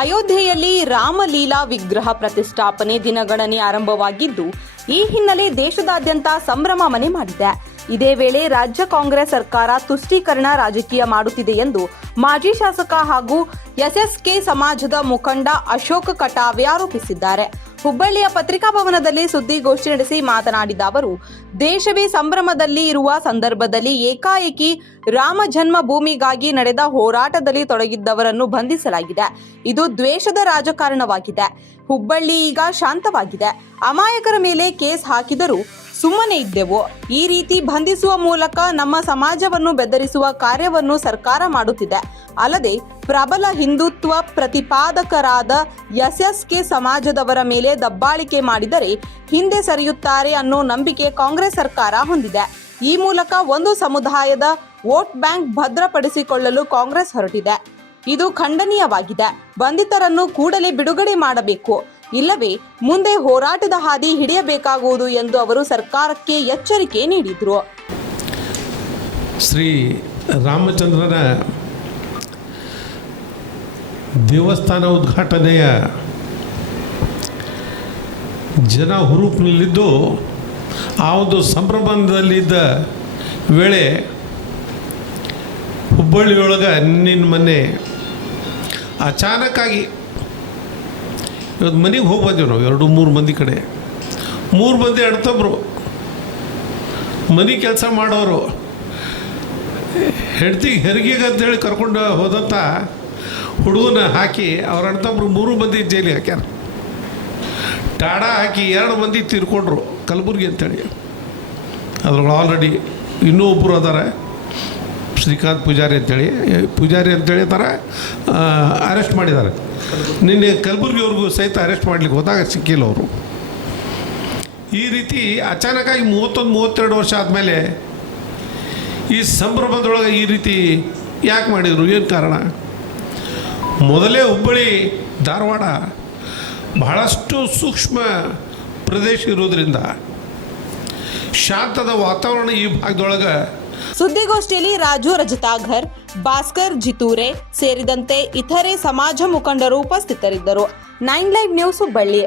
ಅಯೋಧ್ಯೆಯಲ್ಲಿ ರಾಮಲೀಲಾ ವಿಗ್ರಹ ಪ್ರತಿಷ್ಠಾಪನೆ ದಿನಗಣನೆ ಆರಂಭವಾಗಿದ್ದು, ಈ ಹಿನ್ನೆಲೆ ದೇಶದಾದ್ಯಂತ ಸಂಭ್ರಮ ಮನೆ ಮಾಡಿದೆ. ಇದೇ ವೇಳೆ ರಾಜ್ಯ ಕಾಂಗ್ರೆಸ್ ಸರ್ಕಾರ ತುಷ್ಟೀಕರಣ ರಾಜಕೀಯ ಮಾಡುತ್ತಿದೆ ಎಂದು ಮಾಜಿ ಶಾಸಕ ಹಾಗೂ ಎಸ್ಎಸ್ಕೆ ಸಮಾಜದ ಮುಖಂಡ ಅಶೋಕ್ ಕಟಾವೆ ಆರೋಪಿಸಿದ್ದಾರೆ. ಹುಬ್ಬಳ್ಳಿಯ ಪತ್ರಿಕಾ ಭವನದಲ್ಲಿ ಸುದ್ದಿಗೋಷ್ಠಿ ನಡೆಸಿ ಮಾತನಾಡಿದ ಅವರು, ದೇಶವೇ ಸಂಭ್ರಮದಲ್ಲಿ ಇರುವ ಸಂದರ್ಭದಲ್ಲಿ ಏಕಾಏಕಿ ರಾಮ ಜನ್ಮ ಭೂಮಿಗಾಗಿ ನಡೆದ ಹೋರಾಟದಲ್ಲಿ ತೊಡಗಿದ್ದವರನ್ನು ಬಂಧಿಸಲಾಗಿದೆ. ಇದು ದ್ವೇಷದ ರಾಜಕಾರಣವಾಗಿದೆ. ಹುಬ್ಬಳ್ಳಿ ಈಗ ಶಾಂತವಾಗಿದೆ. ಅಮಾಯಕರ ಮೇಲೆ ಕೇಸ್ ಹಾಕಿದರೂ ಸುಮ್ಮನೆ ಇದ್ದೆವು. ಈ ರೀತಿ ಬಂಧಿಸುವ ಮೂಲಕ ನಮ್ಮ ಸಮಾಜವನ್ನು ಬೆದರಿಸುವ ಕಾರ್ಯವನ್ನು ಸರ್ಕಾರ ಮಾಡುತ್ತಿದೆ. ಅಲ್ಲದೆ ಪ್ರಬಲ ಹಿಂದುತ್ವ ಪ್ರತಿಪಾದಕರಾದ ಎಸ್ಎಸ್ಕೆ ಸಮಾಜದವರ ಮೇಲೆ ದಬ್ಬಾಳಿಕೆ ಮಾಡಿದರೆ ಹಿಂದೆ ಸರಿಯುತ್ತಾರೆ ಅನ್ನೋ ನಂಬಿಕೆ ಕಾಂಗ್ರೆಸ್ ಸರ್ಕಾರ ಹೊಂದಿದೆ. ಈ ಮೂಲಕ ಒಂದು ಸಮುದಾಯದ ವೋಟ್ ಬ್ಯಾಂಕ್ ಭದ್ರಪಡಿಸಿಕೊಳ್ಳಲು ಕಾಂಗ್ರೆಸ್ ಹೊರಟಿದೆ. ಇದು ಖಂಡನೀಯವಾಗಿದೆ. ಬಂಧಿತರನ್ನು ಕೂಡಲೇ ಬಿಡುಗಡೆ ಮಾಡಬೇಕು. ಇಲ್ಲವೇ, ಮುಂದೆ ಹೋರಾಟದ ಹಾದಿ ಹಿಡಿಯಬೇಕಾಗುವುದು ಎಂದು ಅವರು ಸರ್ಕಾರಕ್ಕೆ ಎಚ್ಚರಿಕೆ ನೀಡಿದರು. ಶ್ರೀ ರಾಮಚಂದ್ರನ ದೇವಸ್ಥಾನ ಉದ್ಘಾಟನೆಯ ಜನ ಹುರುಪಿನಲ್ಲಿದ್ದು ಆ ಒಂದು ಸಂಭ್ರಮದಲ್ಲಿದ್ದ ವೇಳೆ ಹುಬ್ಬಳ್ಳಿಯೊಳಗೆ ನಿನ್ನ ಮನೆ ಅಚಾನಕ್ಕಾಗಿ ಇವತ್ತು ಮನೆಗೆ ಹೋಗಿ ನಾವು, ಎರಡು ಮೂರು ಮಂದಿ ಕಡೆ. ಮೂರು ಮಂದಿ ಅಡ್ತೊಬ್ರು ಮನೆ ಕೆಲಸ ಮಾಡೋರು. ಹೆಂಡ್ತಿಗೆ ಹೆರಿಗೆಗೆ ಅಂತೇಳಿ ಕರ್ಕೊಂಡು ಹೋದಂಥ ಹುಡುಗನ ಹಾಕಿ ಅವ್ರ ಅಣ್ತಬ್ರು ಮೂರು ಮಂದಿ ಜೈಲಿಗೆ ಹಾಕ್ಯಾರ. ಟಾಡ ಹಾಕಿ ಎರಡು ಮಂದಿ ತೀರ್ಕೊಂಡ್ರು ಕಲಬುರ್ಗಿ ಅಂತೇಳಿ. ಅದ್ರೊಳಗೆ ಆಲ್ರೆಡಿ ಇನ್ನೂ ಒಬ್ಬರು ಅದಾರೆ, ಶ್ರೀಕಾಂತ್ ಪೂಜಾರಿ ಅಂತೇಳಿ. ಪೂಜಾರಿ ಅಂತೇಳಿ ಥರ ಅರೆಸ್ಟ್ ಮಾಡಿದ್ದಾರೆ. ನಿನ್ನೆ ಕಲಬುರ್ಗಿಯವ್ರಿಗೂ ಸಹಿತ ಅರೆಸ್ಟ್ ಮಾಡಲಿಕ್ಕೆ ಹೋದಾಗ ಸಿಕ್ಕಿಲ್ಲ ಅವರು. ಈ ರೀತಿ ಅಚಾನಕ್ಕಾಗಿ ಮೂವತ್ತೊಂದು, ಮೂವತ್ತೆರಡು ವರ್ಷ ಆದಮೇಲೆ ಈ ಸಂಭ್ರಮದೊಳಗೆ ಈ ರೀತಿ ಯಾಕೆ ಮಾಡಿದರು? ಏನು ಕಾರಣ? ಮೊದಲೇ ಹುಬ್ಬಳ್ಳಿ, ಧಾರವಾಡ ಬಹಳಷ್ಟು ಸೂಕ್ಷ್ಮ ಪ್ರದೇಶ ಇರೋದ್ರಿಂದ ಶಾಂತದ ವಾತಾವರಣ ಈ ಭಾಗದೊಳಗೆ ಸುದ್ದಿಗೋಷ್ಠಿಯಲ್ಲಿ ರಾಜು ರಜತಾಘರ್, ಭಾಸ್ಕರ್ ಜಿತೂರೆ ಸೇರಿದಂತೆ ಇತರೆ ಸಮಾಜ ಮುಖಂಡರು ಉಪಸ್ಥಿತರಿದ್ದರು. Nine live news Hubballi.